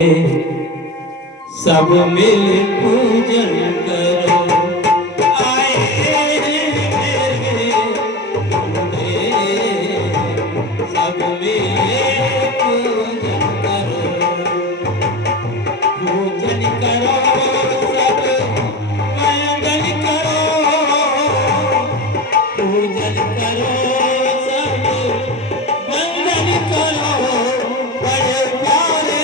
सब मिल पूजन करो। आए मेरे सब मिल पूजन करो। पूजन करो सब मंगल करो। पूजन करो सब मंगल करो। बड़े प्यारे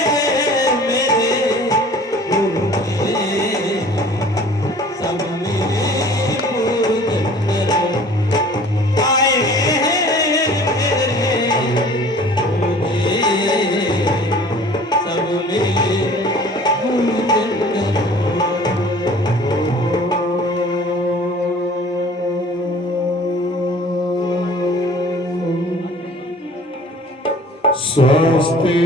सब मिले पूजन करो। आए सब मिले पूजन करो। स्वस्ति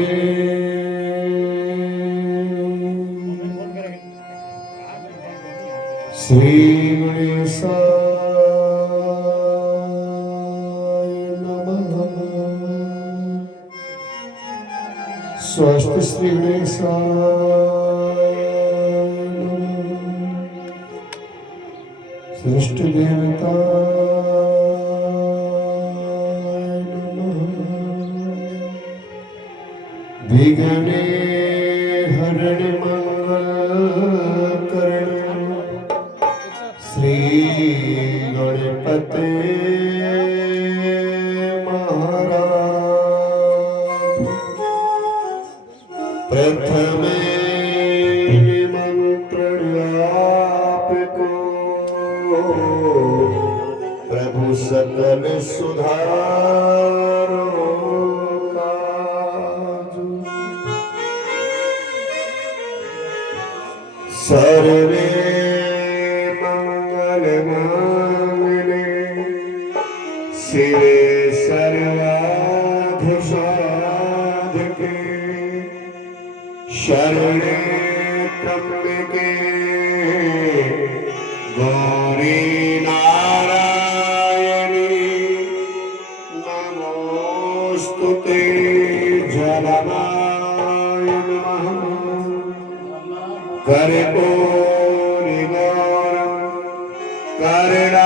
श्री गणेशाय नमः। स्वस्ति श्री गणेशाय नमः। सृष्टि देवता विघ्ने हरण मंगल करण श्री गणपते महाराज। प्रथमे निमंत्रण आपको प्रभु सकल सुधारो। सर्वे मंगल मांगल्ये शिवे सर्वार्थ साधके शरणे त्र्यंबके गौरी नारायणी नमोस्तुते। जलमाय नमः। कर्पूरि गौरं करुणावतारं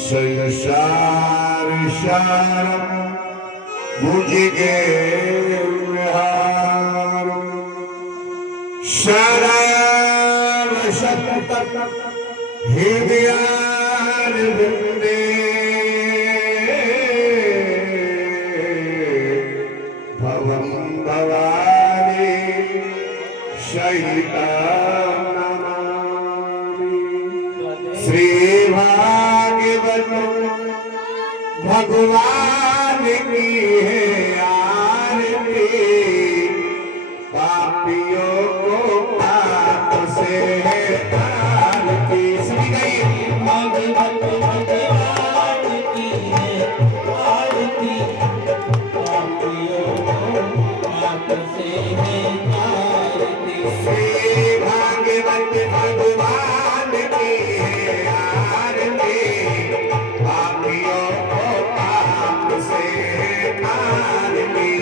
संसारसारं भुजगेन्द्रहारं सर्वशक्तं हृदयारविन्दे भवं भवानी सहितं नमामि। श्री भागवत भगवान की है आरती। पापियों को पाप से तारती। सभी गई भागवत भगवान की है आरती। पापियों को पाप से है तारती। श्री भागवत भगवान की है आरती। पापियों को पाप से तारती।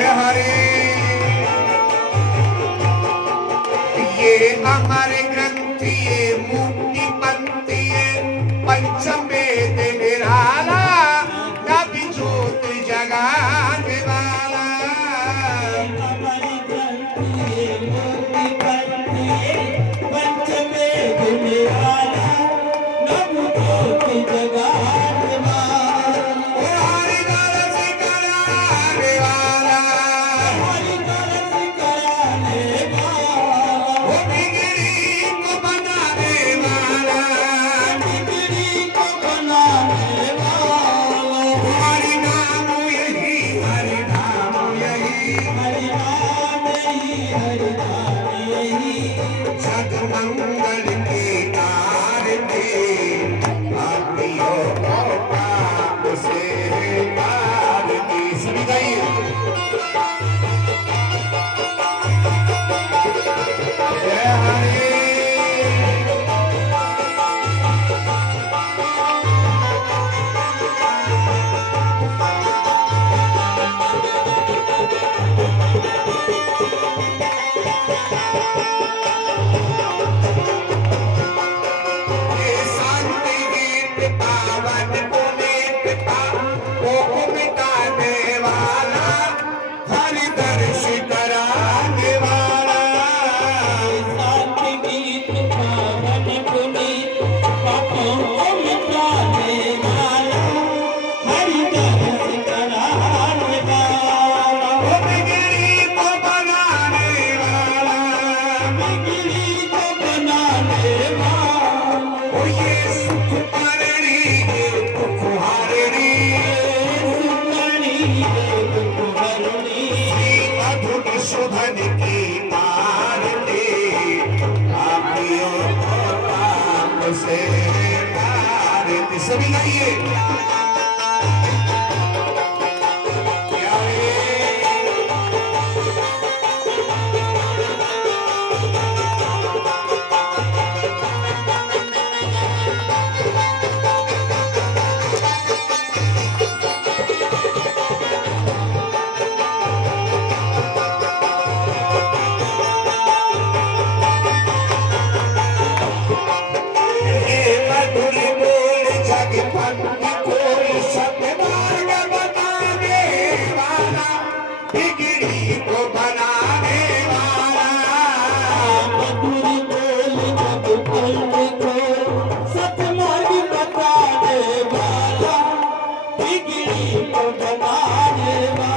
प्यारे सभी ये अमर ग्रंथि ये मुक्ति पंथि ये पंचम वेद निराला नबी ज्योत जगाने वाला। अमर ग्रंथि ये मुक्ति पंथि ये पंचम वेद निराला नबी ज्योत जगाने वाला। हरिदास कराने वाला। हरिदास कराने वाला। बिगड़ी को बनाने वाला। बिगड़ी को बनाने वाला। हरि नाम यही हरि नाम यही हरि नाम यही हरि नाम यही जग मंगल की आरती। पापियों पाप से तारती। सभी गाइए। जय हरि। ये शांति गीत पावन पुनीत पाप मिटाने वाला, हरि दर्श कराने वाला। शांति गीत पावन पुनीत पापों को मिटाने वाला, हरि दर्श कराने वाला। वो बिगड़ी को बनाने वाला, बिगड़ी को बनाने वाला, वो ये सुख करनी ये दुख हारनी। सुखनी दुख हरनी। अद्भुत शोभन की आरती, पापियों को पाप से तारती। सभी गाइए। ये मधुर बोल जगपति कोई सतमार्ग बताने वाला, बिगड़ी को बनाने वाला। मधुर बोल जब पल को सतमार्ग बताने वाला, बिगड़ी को बनाने वाला।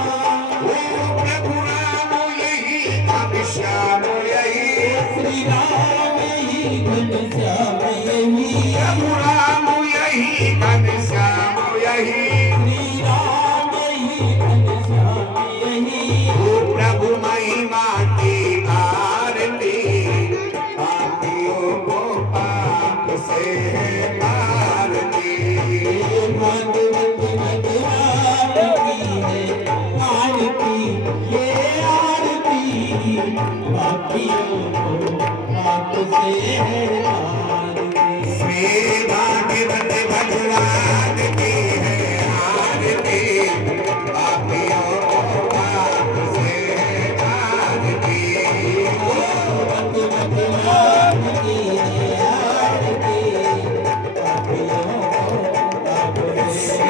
ओ प्रभु राम यही घनश्याम यही, श्री राम ही घनश्याम यही, प्रभु राम यही घनश्याम यही। श्री राम ही घनश्याम यही। ओ प्रभु महिमा की आरती, पापियों को पाप से तारती। भगवत आरती है आरती, ये आरती पापियों को पाप से तारती। श्री भागवत भगवान की है आरती, पापियों को पाप से तारती। भगवत आरती है आरती, पापियों को पाप से।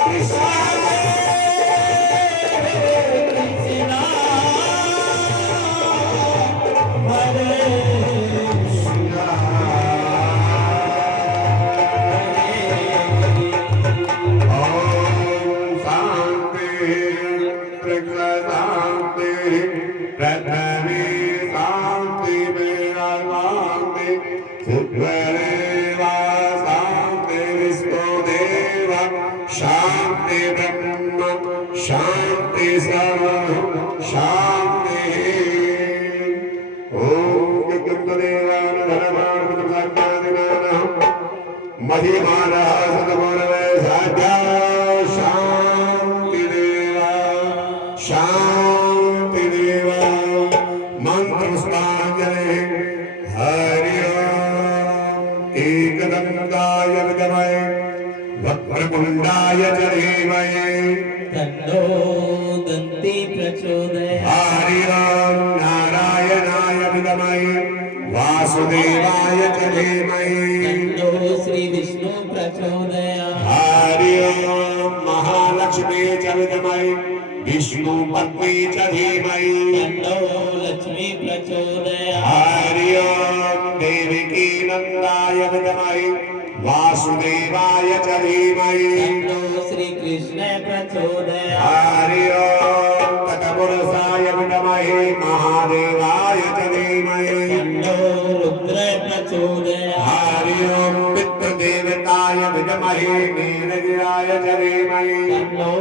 कृष्णा हरे ओम शांति प्रगति प्रथमे शांति मेरा शांति सुखरेवा शांति विष्णु देव शांति ब्रह्म शांति सर्व शांति। ओम गंगदेवान धर्माण प्रसाद्यादिनानः महिमानः सतगुणवे साध्या शांति देवा शांति देवा। मंत्र पुष्पांजलि। हरि ओम। एकदंताय विद्महे वक्रतुंडाय च धीमहि तन्नो दन्ती प्रचोदयात्। हरि ओम। नारायणाय विद्महे वासुदेवाय च धीमहि तन्नो श्री विष्णु प्रचोदयात्। हरि ओम। महालक्ष्मी च विद्महे विष्णु पत्नी च धीमहि तन्नो लक्ष्मी प्रचोदयात्। हरि ओम। देवकी नंदाय विद्महे वासुदेवाय च धीमहि तन्नो श्री कृष्ण प्रचोदयात्। हरि ओम। तत्पुरुषाय विद्महे महादेवाय च धीमहि तन्नो रुद्र प्रचोदयात्। हरि ओम। पितृदेवताय विद्महे नीलगिराय च धीमहि तन्नो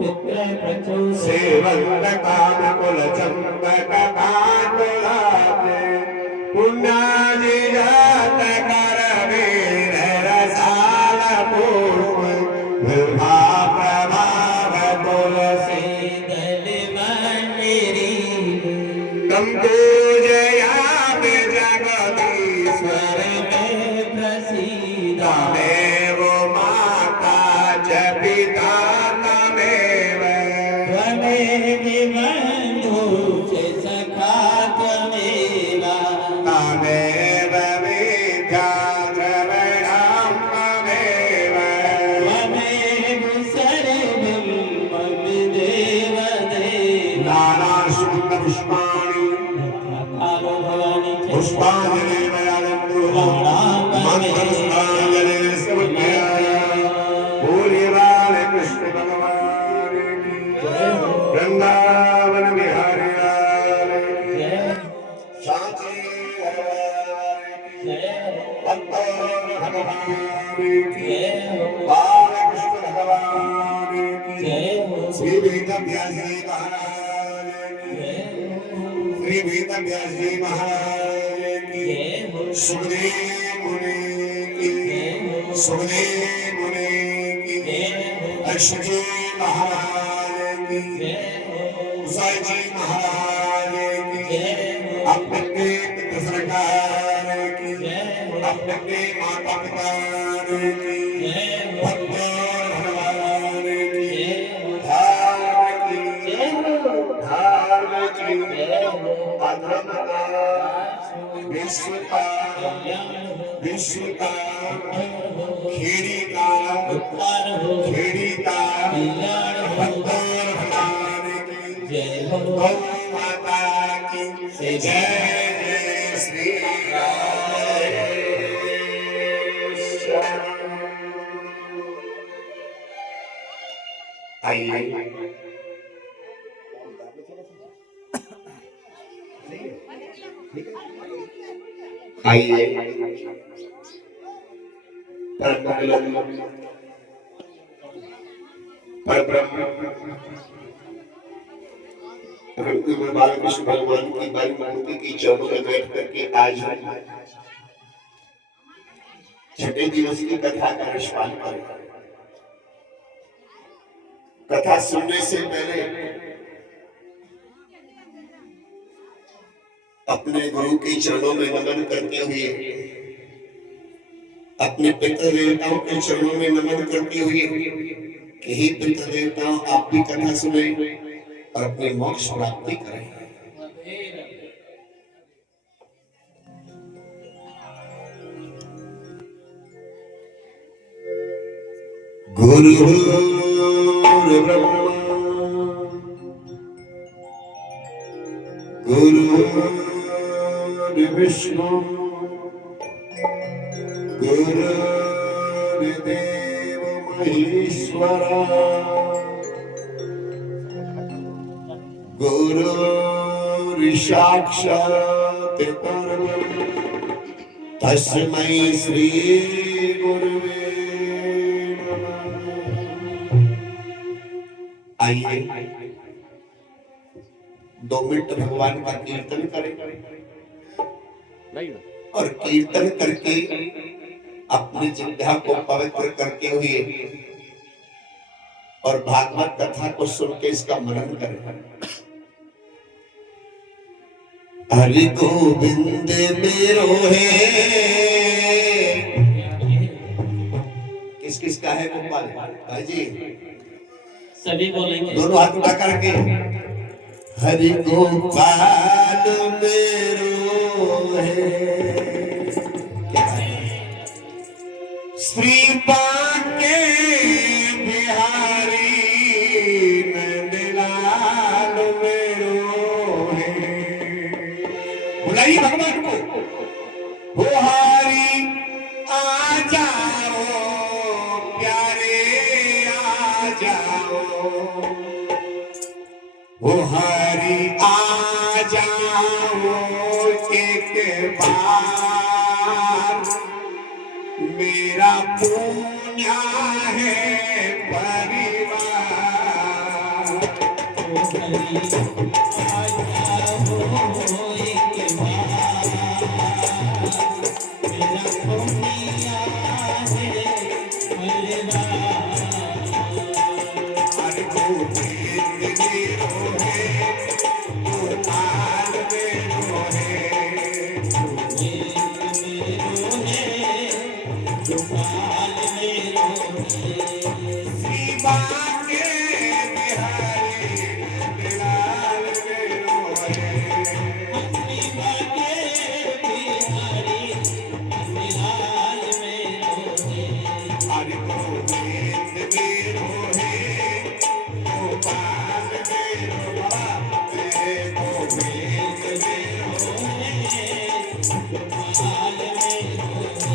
पितृ प्रचोदयात्। सेवन्तकामकुल चम्पक कांडलाते पुण्याजिजातक पुष्पांजलि समर्पयामि। बोलिए बाले कृष्ण भगवान की वृंदावन बिहारी लाल की शांति भगवान की भक्तों भगवान की बाले कृष्ण भगवान की श्री वेदव्यास जी महाराज की श्री वेदव्यास जी महाराज की सुखदेव मुनि की सुखदेव मुनि की अश्व जी महाराज की उषा जी महाराज की अपने पितृ सरकार की अपने माता पिता की भक्तों भगवान की धाम की अधर्म विश्व का खेड़ी का भक्तों भगवान की गौ माता की जय जय श्री राम। आइए बालकृष्ण भगवान की बारी मूर्ति की चौकों में बैठ करके आज छठे दिवस की कथा का निष्पान कर कथा सुनने से पहले अपने गुरु के चरणों में नमन करते हुए अपने पितृ देवताओं के चरणों में नमन करते हुए कि हे पितृ देवताओं आप भी कथा सुने और अपने मोक्ष प्राप्ति करें। गुरु ब्रह्मा गुरु विष्णु गुरुदेव महेश्वरा गुरु साक्षात् परब्रह्म तस्मै श्री गुरुवे नमः। आइए 2 मिनट भगवान का कीर्तन करें और कीर्तन करके अपनी जिह्वा को पवित्र करते हुए और भागवत कथा को सुन के इसका मनन करें। हरि गोविंद मेरो है किस किस का है गोपाल भाई जी सभी बोलेंगे दोनों हाथ उठा करके हरि गोपाल मेरो है श्री बांके बिहारी नंदलाल मेरो है। बुलाइए भगवान को हो हरि आ जाओ प्यारे आ जाओ हो हरि आ जाओ एक बार मेरा पुण्य है परिवार ओ हरि आ जाओ एक बार मेरा पुण्य है परिवार। हरि गोविंद मेरो है गोपाल मेरो है गोपाल मेरो श्री बांके बिहारी नंदलाल मेरो है। श्री बांके बिहारी नंदलाल मेरो हरि गोविंद मेरो है गोपाल मेरो है गोविंद मेरो गोपाल मेरो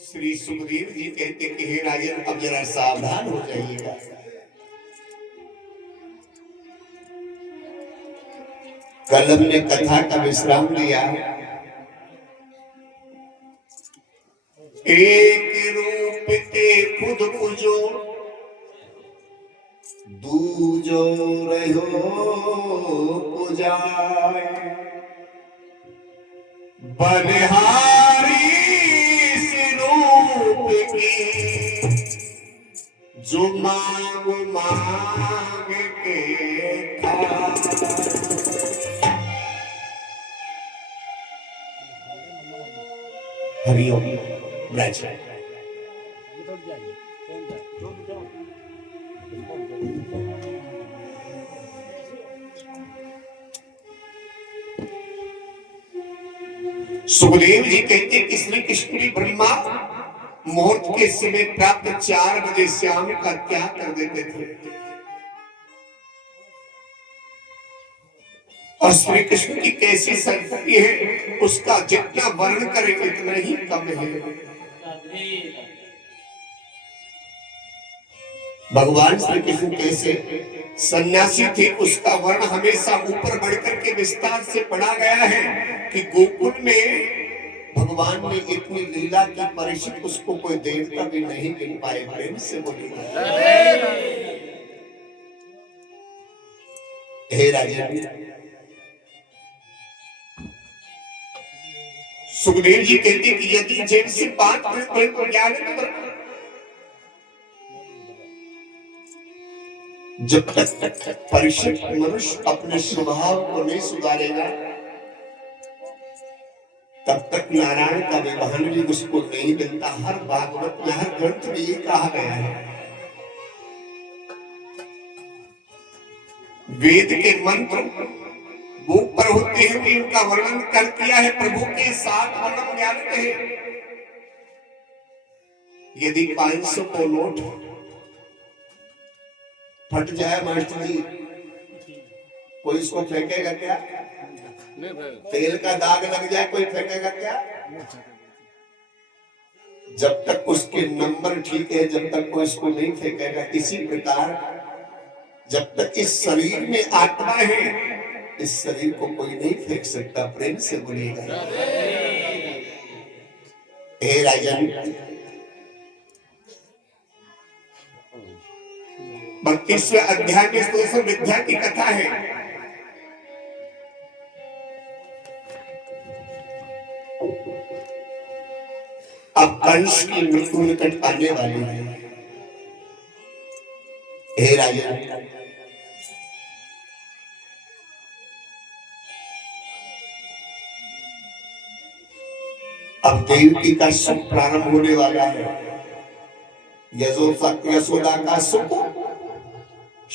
श्री सुखदेव जी कहते कि हे राजन, अब जरा सावधान हो जाइएगा। कल हमने कथा का विश्राम लिया। एक रूप ते खुद पूजो, दूजो रहो पूजाए, बलिहारी से रूप की जो मांग मांग के खाए। हरिओम ब्रज। सुखदेव जी कहते कि श्री कृष्ण भी ब्रह्मा मुहूर्त के समय प्राप्त 4 बजे श्याम का त्याग कर देते थे, और श्री कृष्ण की कैसी संपत्ति है, उसका जितना वर्णन करें उतना ही कम है। भगवान श्री कृष्ण कैसे सन्यासी थे, उसका वर्ण हमेशा ऊपर बढ़कर के विस्तार से पढ़ा गया है कि गोकुल में भगवान ने इतनी लीला की, परीक्षित उसको कोई देवता भी नहीं गिन पाए। प्रेम से बोलिए हे राजन। सुखदेव जी कहते कि यदि जैसे बात करते हैं तो ज्ञान है, जब तक परिचित मनुष्य अपने स्वभाव को नहीं सुधारेगा तब तक नारायण का विवाहन भी उसको नहीं मिलता। हर भागवत में, हर ग्रंथ में ये कहा गया है। वेद के मंत्र मुख पर होते हैं भी उनका वर्णन कर किया है। प्रभु के साथ वर्णन ज्ञान है। यदि 500 को नोट फट जाए मास्टर जी, कोई इसको फेंकेगा क्या? तेल का दाग लग जाए कोई फेंकेगा क्या? जब तक उसके नंबर ठीक है, जब तक कोई इसको नहीं फेंकेगा। इसी प्रकार जब तक इस शरीर में आत्मा है, इस शरीर को कोई नहीं फेंक सकता। प्रेम से बोलिएगा। हे राजन, 32वें अध्याय में स्तोत्र विद्या की कथा है। अब कंस की मृत्यु निकट आने वाली है। हे राजन, अब देवकी का सुख प्रारंभ होने वाला है। यशोदा का सुख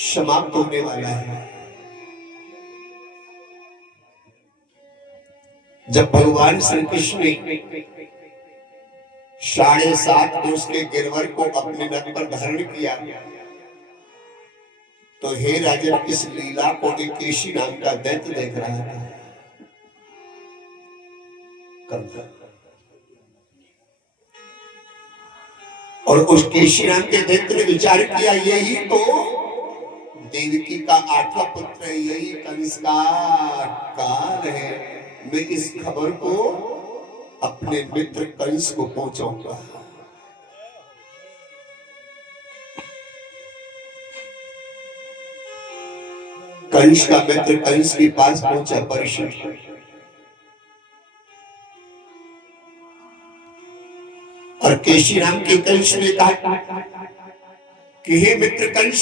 समाप्त होने वाला है। जब भगवान श्री कृष्ण ने 7.5 कोस के गिरवर को अपने रथ पर धारण किया, तो हे राजन, इस लीला को एक केशी नाम का दैत्य देख रहा था। और उस केशी नाम के दैत्य ने विचार किया, यही तो देवकी का 8वां पुत्र है, यही कंस का काल है। मैं इस खबर को अपने मित्र कंस को पहुंचाऊंगा। कंस का मित्र कंस के पास पहुंचा परीक्षित, और केशी नाम के कंस ने कहा कि हे मित्र कंस,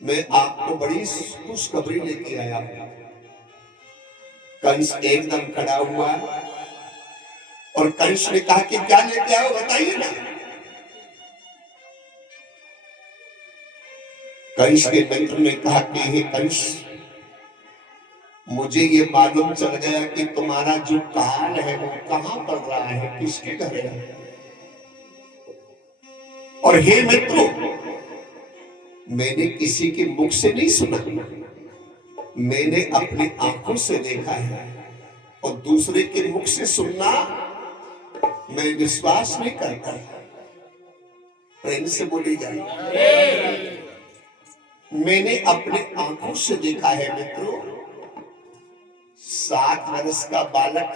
मैं आपको बड़ी खुशखबरी लेके आया हूं। कंस एकदम खड़ा हुआ और कंस ने कहा कि क्या लेके आओ, बताइए ना। कंस के मित्र ने कहा कि हे कंस, मुझे ये मालूम चल गया कि तुम्हारा जो काल है वो कहां पड़ रहा है, किसके घर है। और हे मित्रों, मैंने किसी के मुख से नहीं सुना, मैंने अपनी आंखों से देखा है। और दूसरे के मुख से सुनना मैं विश्वास नहीं करता। प्रेम से बोलिएगा। मैंने अपने आंखों से देखा है मित्रों। 7 वर्ष का बालक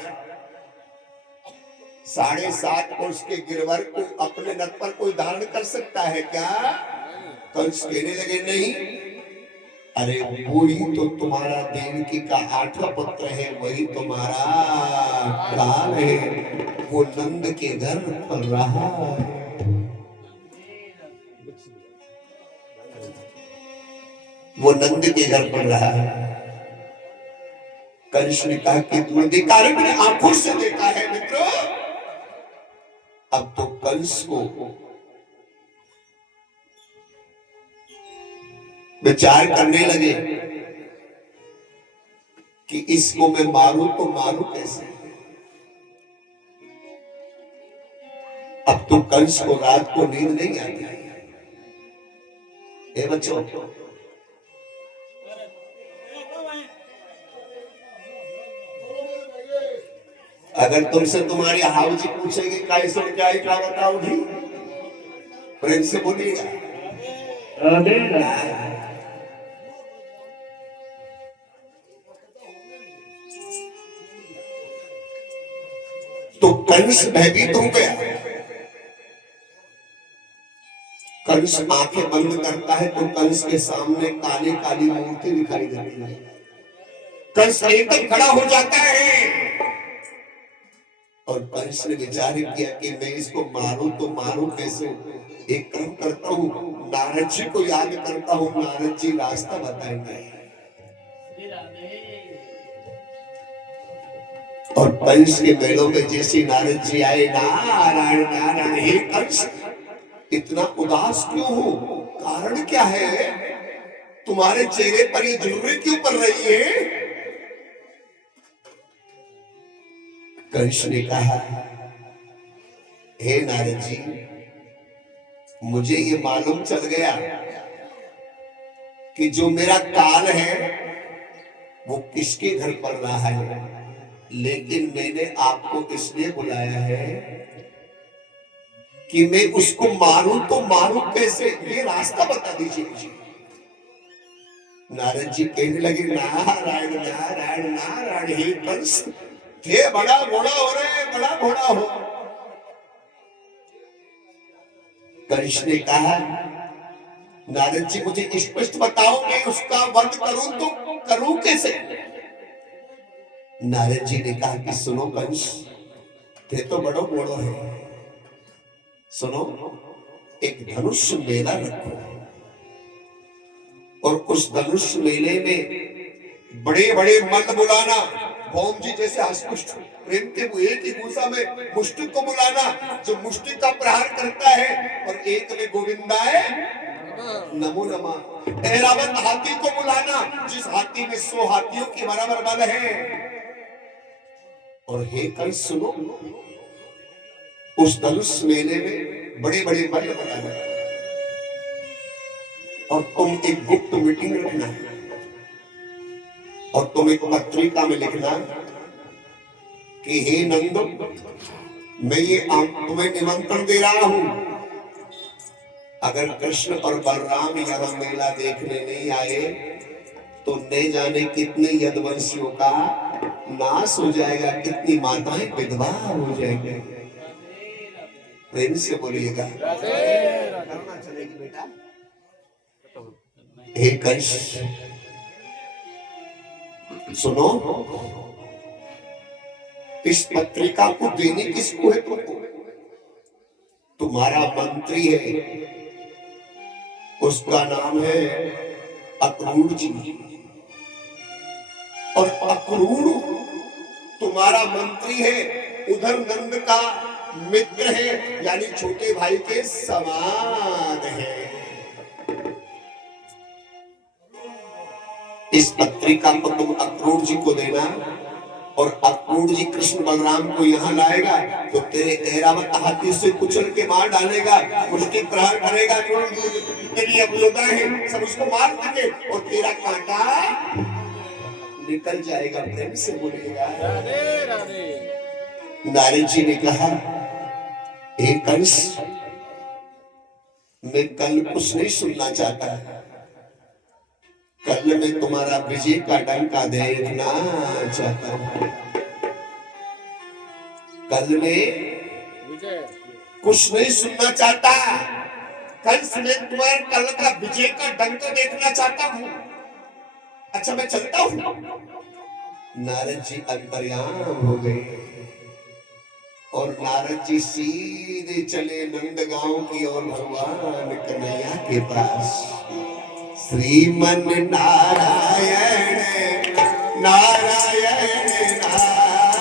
7.5 कोस के गिरवर को अपने रथ पर कोई धारण कर सकता है क्या? कंस कहने लगे नहीं। अरे वही तो तुम्हारा देवकी का 8वां पुत्र है, वही तुम्हारा काल है, वो नंद के घर पर रहा है। वो नंद के घर पर रहा है। कंस ने कहा कि तुमने देखा? अरे मैंने आंखों से देखा है मित्रों। अब तो कंस को विचार करने लगे कि इसको मैं मारूं तो मारूं कैसे। अब तो कंस को रात को नींद नहीं आती। ए बच्चों, अगर तुमसे तुम्हारी हाउ जी पूछेगी कैसे क्या बताओगी? प्रेम से बोलिएगा। तो कंस भयभीत हो गया। कंस आंखें बंद करता है तो कंस के सामने काली काली मूर्ति दिखाई देती है। कंस एकदम खड़ा हो जाता है और कंस ने विचार किया कि मैं इसको मारूं तो मारूं कैसे। एक काम करता हूँ, नारद जी को याद करता हूँ, नारद जी रास्ता बताएंगे। और कंस के मेलों में जैसे नारद जी आए, नारायण नारायण, हे कंस इतना उदास क्यों हो, कारण क्या है, तुम्हारे चेहरे पर ये झुर्री क्यों पड़ रही है। कंस ने कहा, हे नारद जी, मुझे ये मालूम चल गया कि जो मेरा काल है वो किसके घर पड़ रहा है, लेकिन मैंने आपको इसलिए बुलाया है कि मैं उसको मारूं तो मारूं कैसे, ये रास्ता बता दीजिए मुझे। नारद जी कहने लगे, नारायण नारायण नारायण, हे कंस ये बड़ा घोड़ा हो रहे, बड़ा घोड़ा हो। कंस ने कहा, नारद जी मुझे स्पष्ट बताओ, मैं उसका वध करूं तो करूं कैसे। नारद जी ने कहा कि सुनो कंस, ये तो बड़ो बड़ो है, सुनो एक धनुष मेला रखो और उस धनुष मेले में बड़े बड़े मल्ल बुलाना, भौम जी जैसे हस्तपुष्ट प्रेम के वो एक ही गुस्सा में मुष्टिक को बुलाना जो मुष्टिक का प्रहार करता है, और एक में गोविंदाय नमो नमः। ऐरावत हाथी को बुलाना जिस हाथी में 100 हाथियों के बराबर बल है। और हे कंस सुनो, उस धनुष मेले में बड़े बड़े मल्ल बुलाना और तुम एक गुप्त मीटिंग रखना और तुम एक पत्रिका में लिखना कि हे नंदो, मैं ये तुम्हें निमंत्रण दे रहा हूं, अगर कृष्ण और बलराम यह मेला देखने नहीं आए तो न जाने कितने यदुवंशियों का नाश हो जाएगा, कितनी माताएं विधवा हो जाएंगे। प्रेम से बोलिएगा, करुणा चलेगी बेटा। हे कंस सुनो, इस पत्रिका को देने किसको है तुमको, तुम्हारा मंत्री है, उसका नाम है अक्रूर जी, और अक्रूर तुम्हारा मंत्री है, उधर नंद का मित्र है, यानी छोटे भाई के समान है। इस पत्रिका को तुम अक्रूर जी को देना और अक्रूर जी कृष्ण बलराम को यहाँ लाएगा तो तेरे ऐरावत हाथी से कुचल के मार डालेगा, मुष्टि प्रहार करेगा, तेरी अवयोधा है सब उसको मार देंगे और तेरा कांटा निकल जाएगा। प्रेम से बोलेगा। राधे राधे। नारद जी ने कहा, हे कंस, मैं कल कुछ नहीं सुनना चाहता, कल मैं तुम्हारा विजय का डंका देखना चाहता हूं। कल मैं कुछ नहीं सुनना चाहता, कंस मैं तुम्हारे कल का विजय का डंका देखना चाहता हूं। अच्छा मैं चलता हूं। नारद जी अंतर्याम हो गए और नारद जी सीधे चले नंदगांव की ओर, भगवान कन्हैया के पास। श्रीमन नारायण नारायण नारायण,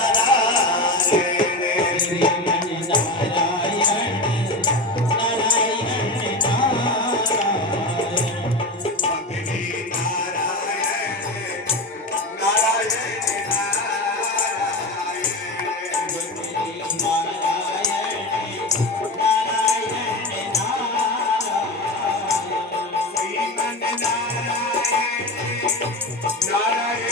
श्रीमन नारायण नारायण नारायण, भगवी नारायण नारायण नारायण, भगवी नारायण नारायण नारायण, श्रीमन नारायण नारायण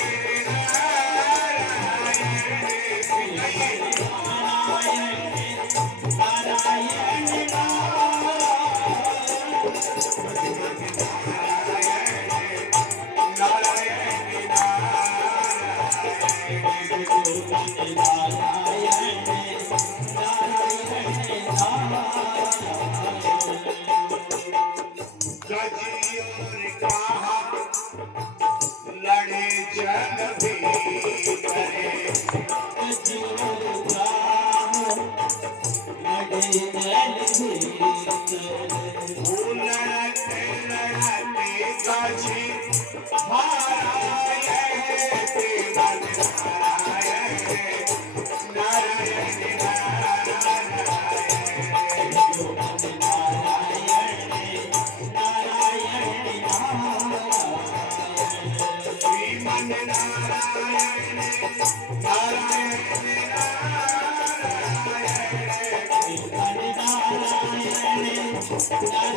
भगवान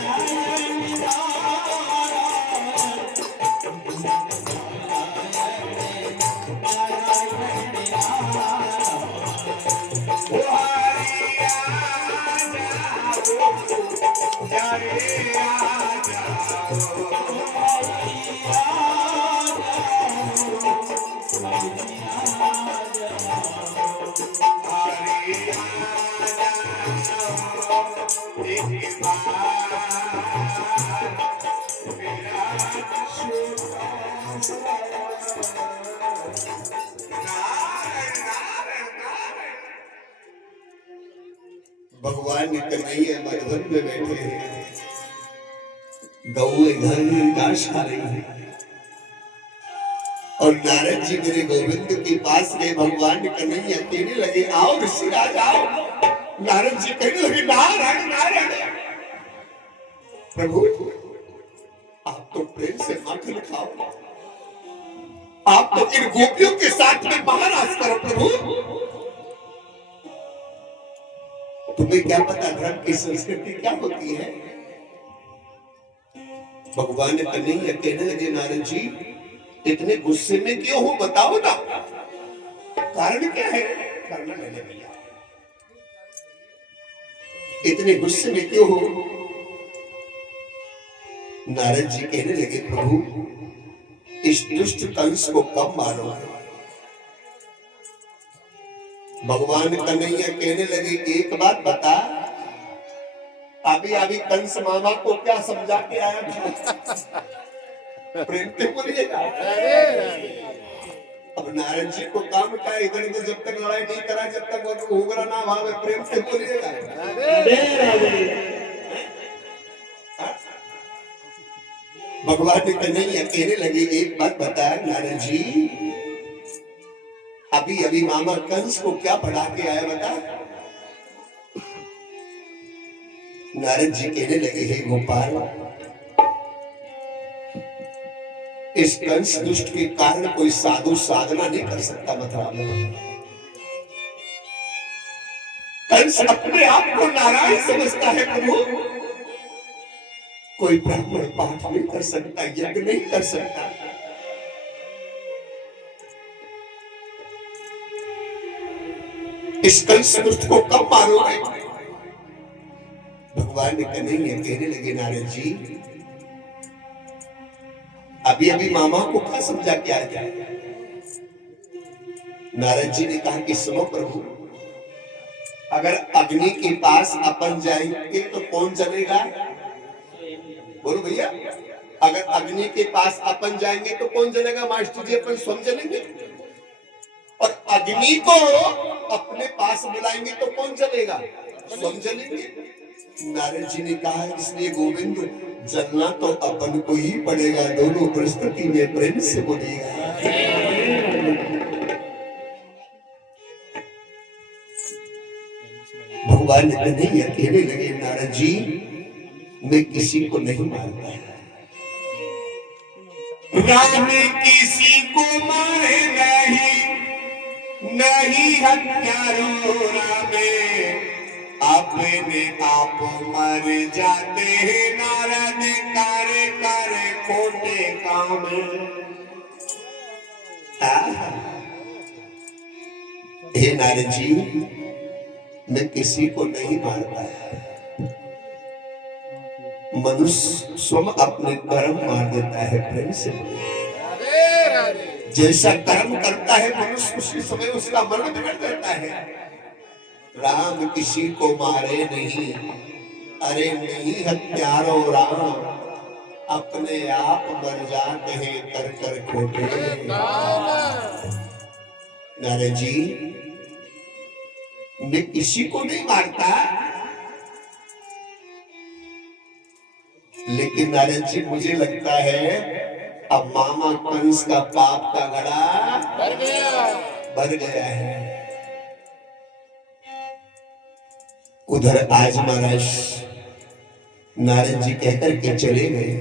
कन्हैया मधुबन में बैठे हैं, गौएं घर में घास खा रही है और नारद जी मेरे गोविंद के पास में भगवान कन्हैया कहने लगे आओ ऋषिराज आओ। नारद जी कहने लगे नारायण नारायण। प्रभु आप तो प्रेम से माखन खाओ, आप तो इन गोपियों के साथ में महाराज करो। प्रभु तुम्हें क्या पता धर्म की संस्कृति क्या होती है। भगवान कन्हैया कहने लगे नारद जी इतने गुस्से में क्यों हो बताओ ना, कारण क्या है। कारण मैंने भैया इतने गुस्से में क्यों हो। नारद जी कहने लगे प्रभु इस दुष्ट कंस को कब मारो। भगवान कन्हैया कहने लगे एक बात बता, अभी अभी कंस मामा को क्या समझा के आया था। प्रेम से बोलिएगा। अब नारायण जी को काम का इधर उधर जब तक लड़ाई नहीं करा जब तक वो उगरा ना भावे। प्रेम से बोलिएगा। भगवान कन्हैया कहने लगे एक बात बता नारायण जी, अभी अभी मामा कंस को क्या पढ़ा के आया बता। नारद जी कहने लगे हे गोपाल इस कंस दुष्ट के कारण कोई साधु साधना नहीं कर सकता। मतलब कंस अपने आप को नारायण समझता है प्रभु, कोई ब्राह्मण पाठ नहीं कर सकता, यज्ञ नहीं कर सकता। इस कंस दुष्ट को कब मारोगे। भगवान ने कन्हैया कहने लगे नारद जी अभी अभी मामा को क्या समझा के आया जाए। नारद जी ने कहा कि सुनो प्रभु अगर अग्नि के पास अपन जाएंगे तो कौन जलेगा। बोलो भैया अगर अग्नि के पास अपन जाएंगे तो कौन जलेगा। मास्टर जी अपन स्वयं जलेंगे और अग्नि को अपने पास बुलाएंगे तो कौन जलेगा। स्वयं जलेंगे। नारद जी ने कहा इसलिए गोविंद जलना तो अपन को ही पड़ेगा। दोनों परिस्थिति में प्रेम से बोलेगा। भगवान कन्हैया कहने लगे नारद जी मैं किसी को नहीं मारता। राम किसी को मारे नहीं हत्यारो रामे अपने आप मर जाते हैं। नारद करे करे खोटे काम। हे नारद जी मैं किसी को नहीं मारता। मनुष्य स्वयं अपने कर्म मार देता है। प्रेम से जैसा कर्म करता है मनुष्य उसी समय उसका मरण बिगड़ देता है। राम किसी को मारे नहीं, अरे नहीं हत्यारो राम अपने आप मर जाते हैं कर कर खोटे। नारद जी मैं किसी को नहीं मारता, लेकिन नारद जी मुझे लगता है अब मामा कंस का पाप का घड़ा भर गया है। उधर आज महाराज नारद जी कहकर के चले गए,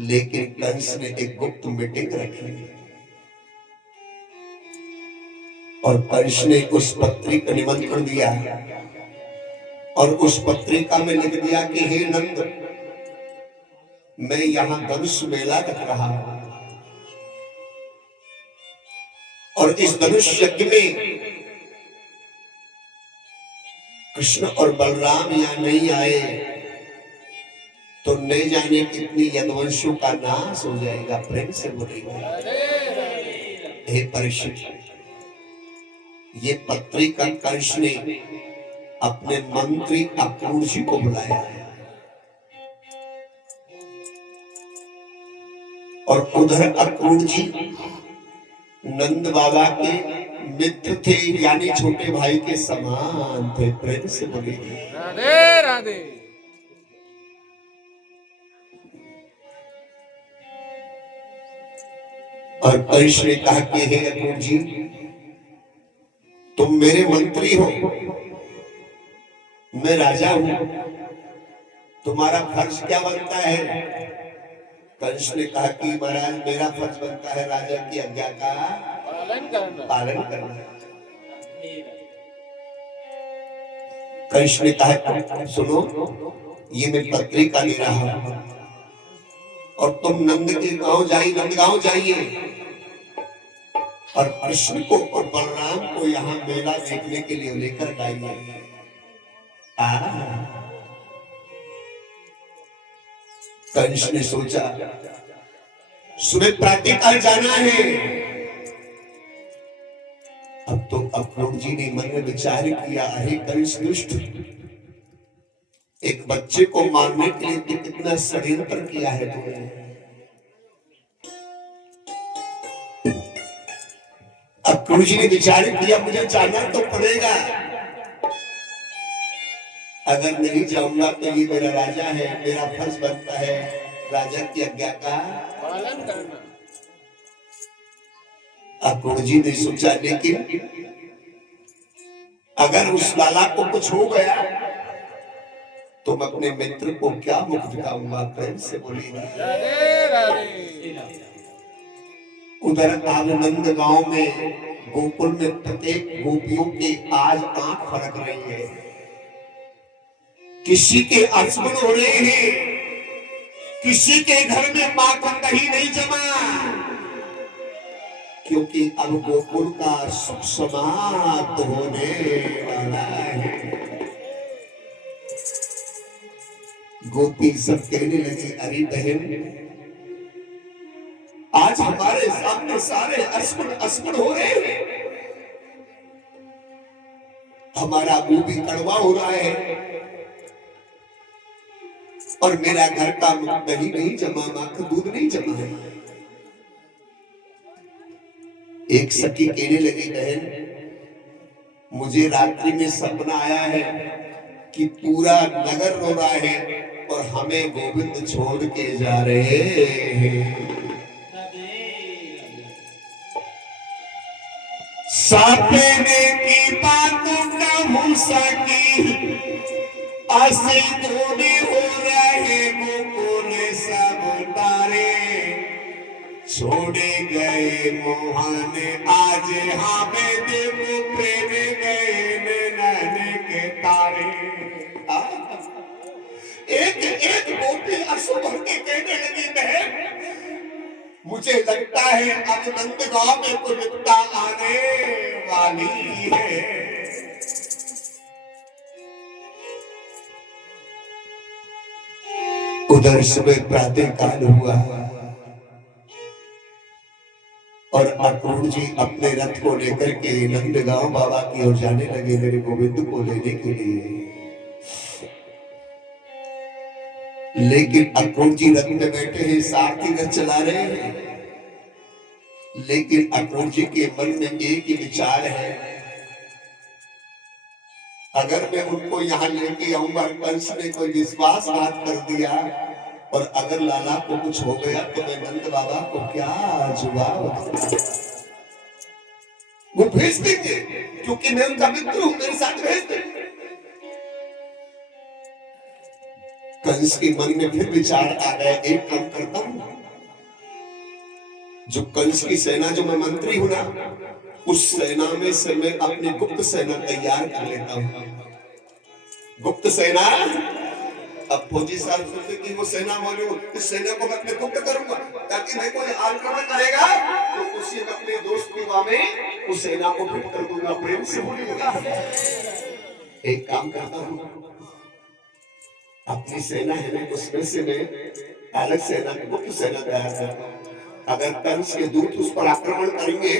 लेकिन कंस ने एक गुप्त मीटिंग रखी और कंस ने उस पत्री का निमंत्रण दिया और उस पत्रिका में लिख दिया कि हे नंद, मैं यहां धनुष मेला रख रहा हूं और इस धनुष यज्ञ में कृष्ण और बलराम यहां नहीं आए तो नहीं जाने कितनी यदुवंशों का नाश हो जाएगा। प्रेम से बोलेगा। हे परीक्षित, ये पत्रिका कंस ने अपने मंत्री अक्रूर जी को बुलाया और उधर अक्रूर जी नंद बाबा के मित्र थे, यानी छोटे भाई के समान थे। प्रेम से बोलिए राधे राधे। और कंस ने कहा कि हे अक्रूर जी, तुम मेरे मंत्री हो, मैं राजा हूं, तुम्हारा फर्ज क्या बनता है? कंस ने कहा कि महाराज, मेरा फर्ज बनता है राजा की आज्ञा का पालन करना। कंस ने कहा सुनो, ये मैं पत्रिका ले रहा हूं और तुम नंद के गांव नंदगांव जाइए और कृष्ण को और बलराम को यहाँ मेला देखने के लिए लेकर आइए। कंस ने सोचा सुबह प्रातःकाल जाना है। अब तो अक्रूर जी ने मन में विचार किया, अरे कंस दुष्ट, एक बच्चे को मारने के लिए तो कितना षड्यंत्र किया है तुमने। अक्रूर जी ने विचार किया, मुझे जाना तो पड़ेगा, अगर नहीं जाऊंगा तो ये मेरा राजा है, मेरा फर्ज बनता है राजा की आज्ञा का पालन करना। अक्रूर जी ने सोचा, लेकिन अगर उस लाला को कुछ हो गया तो मैं अपने मित्र को क्या मुख दिखाऊंगा। प्रेम से बोलिए राधे राधे। उधर आनंद गांव में गोकुल में प्रत्येक गोपियों के आज आंख फड़क रही है, किसी के आचमन हो रहे हैं, किसी के घर में माखन दही नहीं जमा, क्योंकि अब गोकुल का सुख समाप्त होने वाला है। गोपी सब कहने लगी, अरे बहन, आज हमारे सामने सारे अस्मन हो रहे हैं, हमारा मुंह भी कड़वा हो रहा है और मेरा घर का दही नहीं जमा, माखन दूध नहीं जमा है। एक सखी कहने लगी, बहन, मुझे रात्रि में सपना आया है कि पूरा नगर रो रहा है और हमें गोविंद छोड़ के जा रहे हैं। सपने की बातों का भूसा की ऐसे थोड़े हो रहे गोकुल सब तारे, छोड़े गए मोहन आज हमें देवो प्रेम गए नैन के तारे। एक गोपी आंसू भर के कहने लगी, बहन, मुझे लगता है अब नंदगांव में कोई विपदा आने वाली है। उधर सुबह प्रातः काल हुआ और अक्रूर जी अपने रथ को लेकर के नंदगांव बाबा की ओर जाने लगे, मेरे गोविंद को लेने के लिए। लेकिन अक्रूर जी रथ में बैठे हैं, सारथी रथ चला रहे हैं, लेकिन अक्रूर जी के मन में एक ही विचार है, अगर मैं उनको यहाँ लेके आऊंगा, कंस ने कोई विश्वासघात कर दिया और अगर लाला को कुछ हो गया तो मैं नंद बाबा को क्या जवाब दूंगा। वो भेज देंगे, क्योंकि मैं उनका मित्र हूं, मेरे साथ भेज देंगे। कंस के मन में फिर विचार आ गया, एक काम करता हूं, जो कंस की सेना, जो मैं मंत्री हूं ना, उस सेना में से मैं अपनी गुप्त सेना तैयार कर लेता हूं गुप्त सेना। अब फौजी साहब सोचते कि वो सेना मौजूद, इस सेना को मैं अपने गुप्त करूंगा ताकि मैं कोई आक्रमण करेगा तो उसी अपने दोस्त की वाह में उस सेना को फिट कर दूंगा, प्रेम से बोलेगा। एक काम करता हूं, अपनी सेना है ना उसमें से मैं अलग सेना गुप्त सेना तैयार करता हूं। अगर कंस के दूत उस पर आक्रमण करेंगे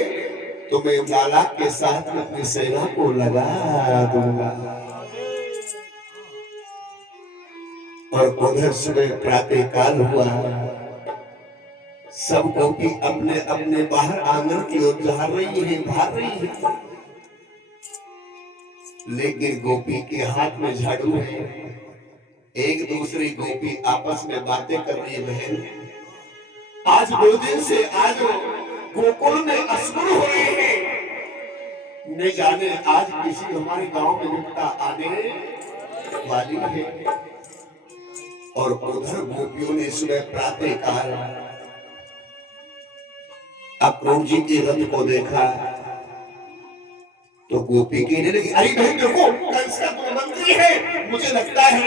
तो मैं लाला के साथ अपनी सेना को लगा दूंगा। और उधर सुबह प्रातः काल हुआ, सब गोपी अपने अपने बाहर आंगन की ओर जा रही है, भाग रही है, लेकिन गोपी के हाथ में झाड़ू है। एक दूसरी गोपी आपस में बातें कर रही है, बहन आज 2 दिन से आज गोकुल में असुर हो रहे हैं, न जाने आज किसी हमारे गांव में विपदा आने वाली है। और उधर गोपियों ने सुबह प्रातः काल अक्रूर जी के रथ को देखा तो गोपी कहने लगी, अरे बहन देखो कंस का तो मंत्री है, मुझे लगता है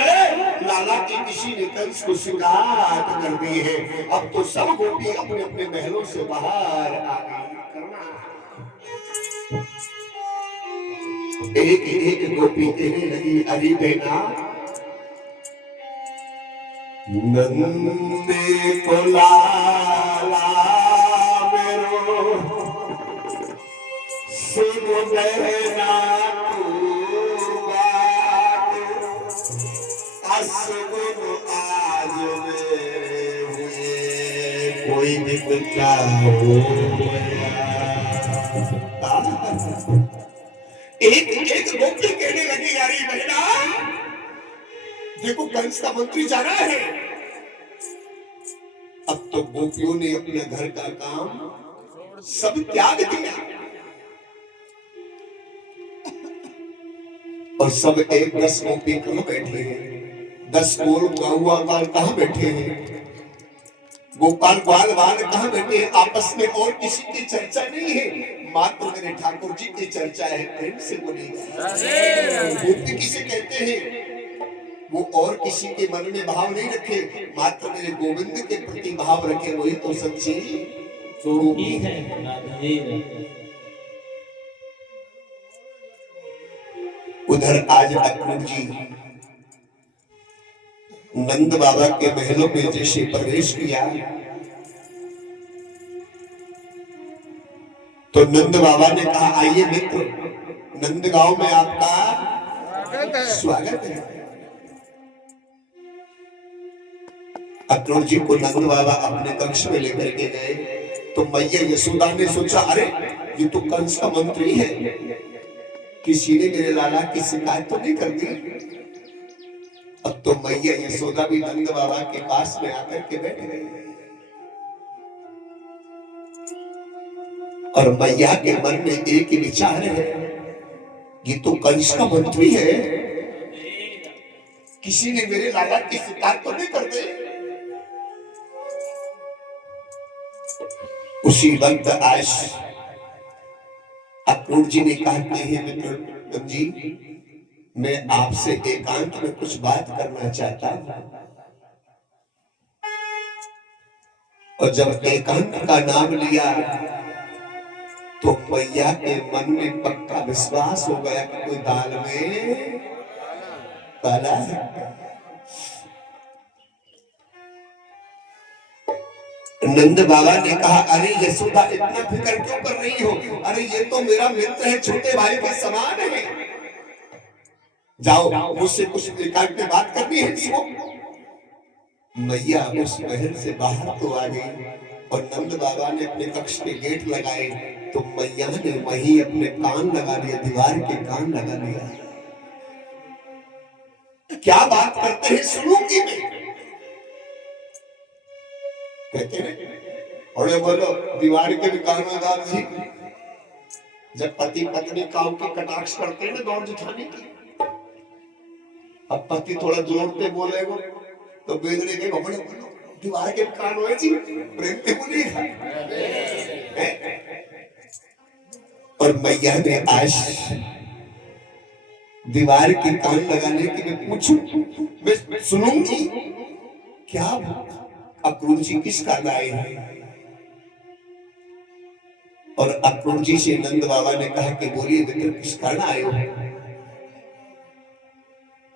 लाला की किसी ने कंस को शिकायत कर दी है। अब तो सब गोपी अपने अपने महलों से बाहर आ गई। एक एक गोपी कहने लगी, अरे बहना नंदे को लाला मेरो सुन बहना तू बात, असगुन आज मेरे हुए कोई विपदा हो एक एक गोपी कहने लगी, यारी बहना देखो कंस का मंत्री जा रहा है। अब तो गोपियों ने अपने घर का काम सब त्याग दिया और सब एक 10 गोपी कहां बैठे हैं, 10 गोपाल कहां बैठे हैं, गोपाल ग्वाल वाल कहां बैठे हैं। आपस में और किसी की चर्चा नहीं है, मात्र मेरे ठाकुर जी की चर्चा है। प्रेम से बोलिएगा। गोपी किसे कहते हैं, वो और किसी के मन में भाव नहीं रखे, मात्र मेरे गोविंद के प्रति भाव रखे, वही तो सच्ची गोपी है। उधर आज अक्रूर जी नंद बाबा के महलों में जैसे प्रवेश किया तो नंद बाबा ने कहा, आइए मित्र, नंदगांव में आपका स्वागत है। अक्रूर जी को नंद बाबा अपने कक्ष में लेकर के गए तो मैया यशोदा ने सोचा, अरे ये तो कंस का मंत्री है, किसी ने मेरे लाला की शिकायत तो नहीं कर दी। अब तो मैया यशोदा भी नंद बाबा के पास में आकर के बैठ गई और मैया के मन में एक ही विचार है, ये तो कंस का मंत्री है, किसी ने मेरे लाला की शिकायत तो नहीं कर दी। उसी वक्त आज अक्रूर जी ने कहा, मित्र जी मैं आपसे एकांत में कुछ बात करना चाहता हूं। और जब एकांत का नाम लिया तो मैया के मन में पक्का विश्वास हो गया कि कोई दाल में काला है। नंद बाबा ने कहा, अरे यशोदा इतना फिक्र क्यों कर रही हो, अरे ये तो मेरा मित्र है, छोटे भाई के समान है, जाओ मुझसे कुछ एकांत में बात करनी है इसको। मैया उस महल से बाहर तो आ गई और नंद बाबा ने अपने कक्ष के गेट लगाए तो मैया ने वहीं अपने कान लगा लिया, दीवार के कान लगा लिया। क्या बात करते हैं सुनूंगी मैं, कहते हैं और बोलो दीवार के भी कान लगा जी। जब पति पत्नी काऊ की कटाक्ष करते हैं ना दौड़ जुटाने की, अब पति थोड़ा जोर पे बोलेगा तो बेदने के बड़े दीवार के कान हुए जी, प्रेम से बोलिएगा। और मैया ने आज दीवार की कान लगाने की मैं पूछूं, मैं सुनूंगी क्या अक्रूर जी किस कारण आए हैं। और अक्रूर जी से नंद बाबा ने कहा कि बोलिए मित्र किस कारण आए हो।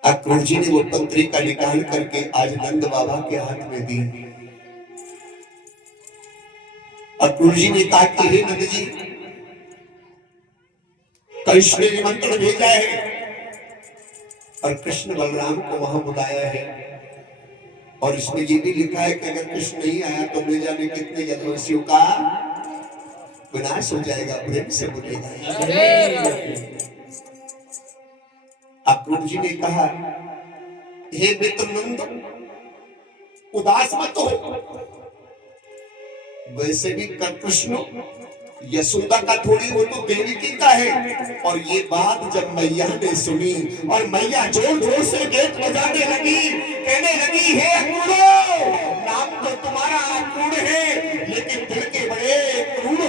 अक्रूर जी ने वो पत्रिका निकाल करके आज नंद बाबा के हाथ में दी। अक्रूर जी ने कहा कि हे नंद जी, कृष्ण ने निमंत्रण भेजा है और कृष्ण बलराम को वहां बुलाया है, और इसमें ये भी लिखा है कि अगर कृष्ण नहीं आया तो ले जाने कितने जन्मवासियों का विनाश हो जाएगा। प्रेम से बोलेगा। राधे राधे। अक्रूर जी ने कहा हे मित्र नंद, उदास मत हो, वैसे भी कृष्ण यशोदा का थोड़ी, वो तो देवकी का है। और ये बात जब मैया ने सुनी और मैया जोर जोर से गेट बजाने लगी, कहने लगी हे अक्रूर, नाम तो तुम्हारा अक्रूर है लेकिन दिल के बड़े क्रूर हो,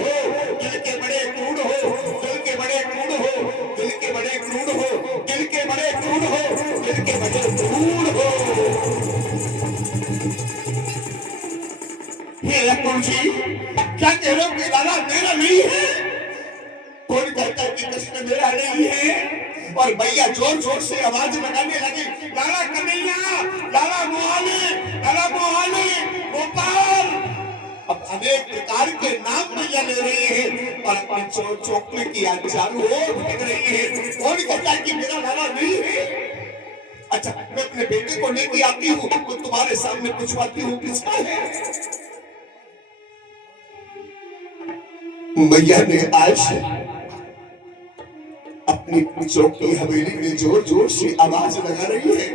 दिल के बड़े क्रूर हो, दिल के बड़े क्रूर हो, दिल के बड़े क्रूर हो, दिल के बड़े क्रूर हो, दिल के बड़े क्रूर हो। हे अक्रूर जी, क्या कह रहे हो कि लाला मेरा नहीं है? कौन कहता है कि कृष्ण मेरा नहीं है? और भैया जोर जोर से आवाज लगाने लगे, लाला कन्हैया, लाला मोहाने, लाला मोहाने, गोपाल। अब अनेक प्रकार के नाम भैया ले रहे हैं और अपने चौकने की चारों ओर भटक रही है। कौन कहता है कि मेरा लाला नहीं है? अच्छा, मैं अपने बेटे को लेके आती हूँ तो तुम्हारे सामने पूछवाती हूँ किसका है। मैया ने आज अपनी चौकी हवेली में जोर जोर से आवाज लगा रही है।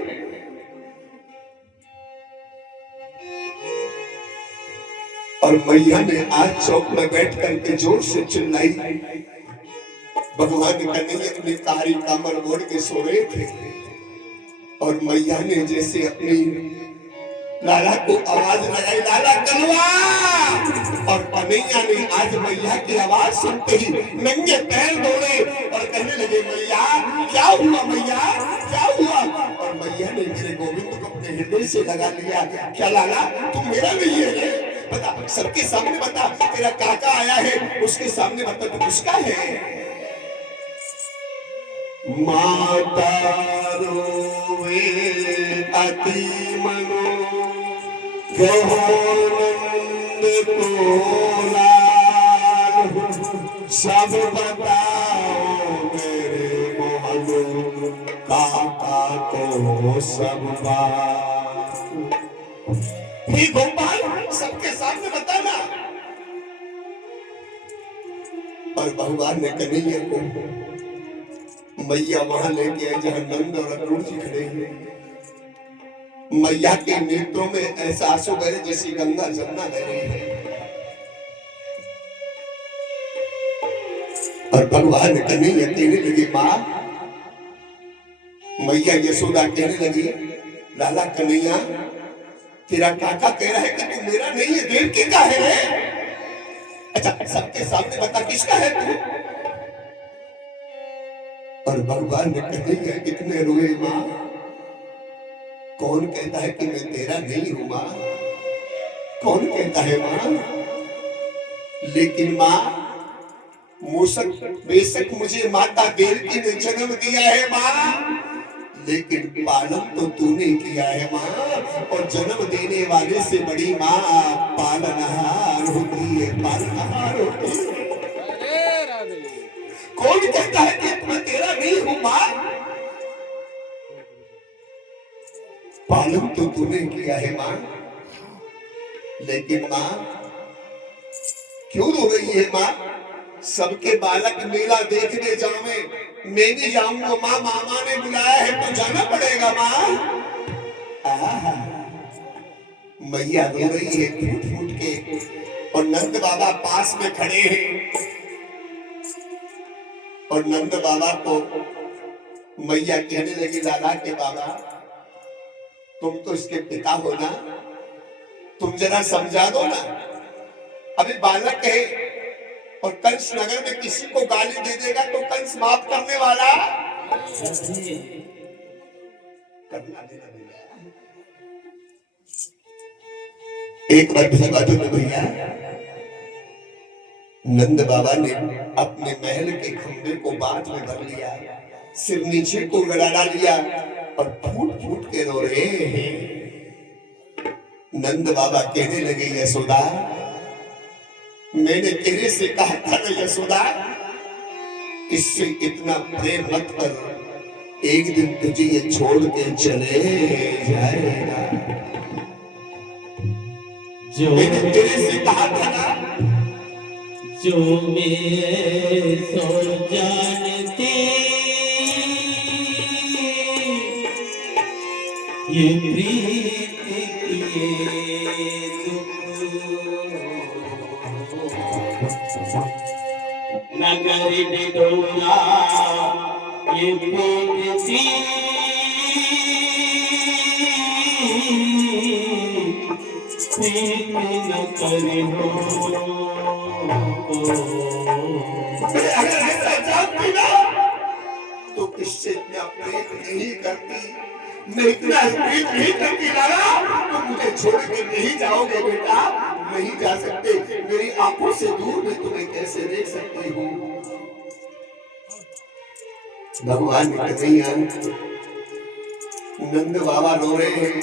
और मैया ने आज चौक में बैठ करके जोर से चिल्लाई। भगवान कन्हैया अपनी कारी कमर मोड़ के सो रहे थे और मैया ने जैसे अपनी लाला को आवाज लगाई, लाला कलवा। और कन्हैया ने आज मैया की आवाज सुनते ही नंगे पैर दौड़े और कहने लगे मैया क्या हुआ, मैया क्या हुआ। और मैया ने मेरे गोविंद को अपने हृदय से लगा लिया। क्या लाला तुम मेरा नहीं है? बता, सबके सामने बता, तेरा काका आया है उसके सामने बता तू किसका है। माता रोवे अति मनो नंद को लाल, सब बताओ मेरे मोहन काका को सब बात। हे गोपाल, सबके सामने बताना। और भगवान ने कन्हैया को मैया वहां लेके आए जहां नंद और अक्रूर जी खड़े हैं। मैया के नेत्रों में ऐसा आंसू बह रहे जैसे गंगा जमुना बह रही है। और भगवान कन्हैया कहने लगे मां, मैया यशोदा कहने लगी लाला कन्हैया, तेरा काका कह रहा है कि तू मेरा नहीं है, देवकी का है। अच्छा, सबके सामने बता किसका है तू। और भगवान ने कन्हैया कितने रोए मां, कौन कहता है कि मैं तेरा नहीं हूं मां, कौन कहता है मां। लेकिन मां, बेशक मुझे माता देवकी ने जन्म दिया है मां, लेकिन पालन तो तूने किया है मां। और जन्म देने वाले से बड़ी मां पालनहार होती है, पालनहार होती है। राधे राधे। कौन कहता है कि मैं तेरा नहीं हूं मां, पालन तो तूने किया है मां। लेकिन मां क्यों रो रही है मां। सबके बालक मेला देखने जावे, मैं भी जाऊंगा मां, मामा ने बुलाया है तो जाना पड़ेगा मां। मैया रो रही है फूट फूट के। और नंद बाबा पास में खड़े हैं। और नंद बाबा को मैया कहने लगी लाला के बाबा, तुम तो इसके पिता हो ना, तुम जरा समझा दो ना। अभी बालक है और कंस नगर में किसी को गाली दे देगा तो कंस माफ करने वाला करना देना भैया। एक बार भिजवा दो ना भैया। नंद बाबा ने अपने महल के खंबे को बांध में भर लिया, सिर नीचे को गड़ा लिया और फूट फूट के रो रहे हैं। नंद बाबा कहने लगे, यशोदा मैंने तेरे से कहा था ना यशोदा, इससे इतना प्रेम मत कर, एक दिन तुझे ये छोड़ के चले जाएगा। मैंने तेरे से कहा था ना, जो मेरे सो जानते ये प्रीत किए नगर डोला ये प्रीत थी प्रीत न करो। अगर ऐसा जानती ना तो किससे इतना प्रेम नहीं करती, मैं इतना प्रेम नहीं करती लाला, तो मुझे छोड़ के नहीं जाओगे बेटा, नहीं जा सकते। मेरी आंखों से दूर मैं तुम्हें कैसे देख सकती हूँ। भगवान कन्हैया, नंद बाबा रो रहे हैं,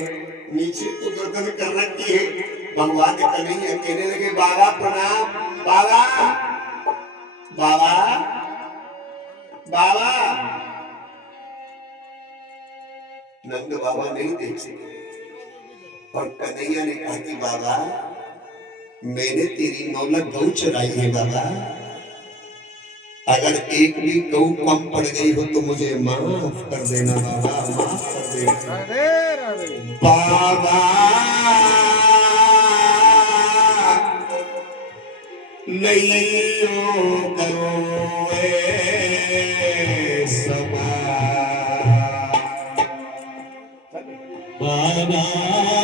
नीचे को गर्दन कर रखी है। भगवान कन्हैया कहने लगे, बाबा प्रणाम, बाबा बाबा बाबा। नंद बाबा नहीं देख सके और कन्हैया ने कहा कि बाबा मैंने तेरी 9 लाख गौ चराई है बाबा, अगर एक भी गौ कम पड़ गई हो तो मुझे माफ कर देना बाबा, माफ कर देना राधे राधे। बाबा। नहीं हो गए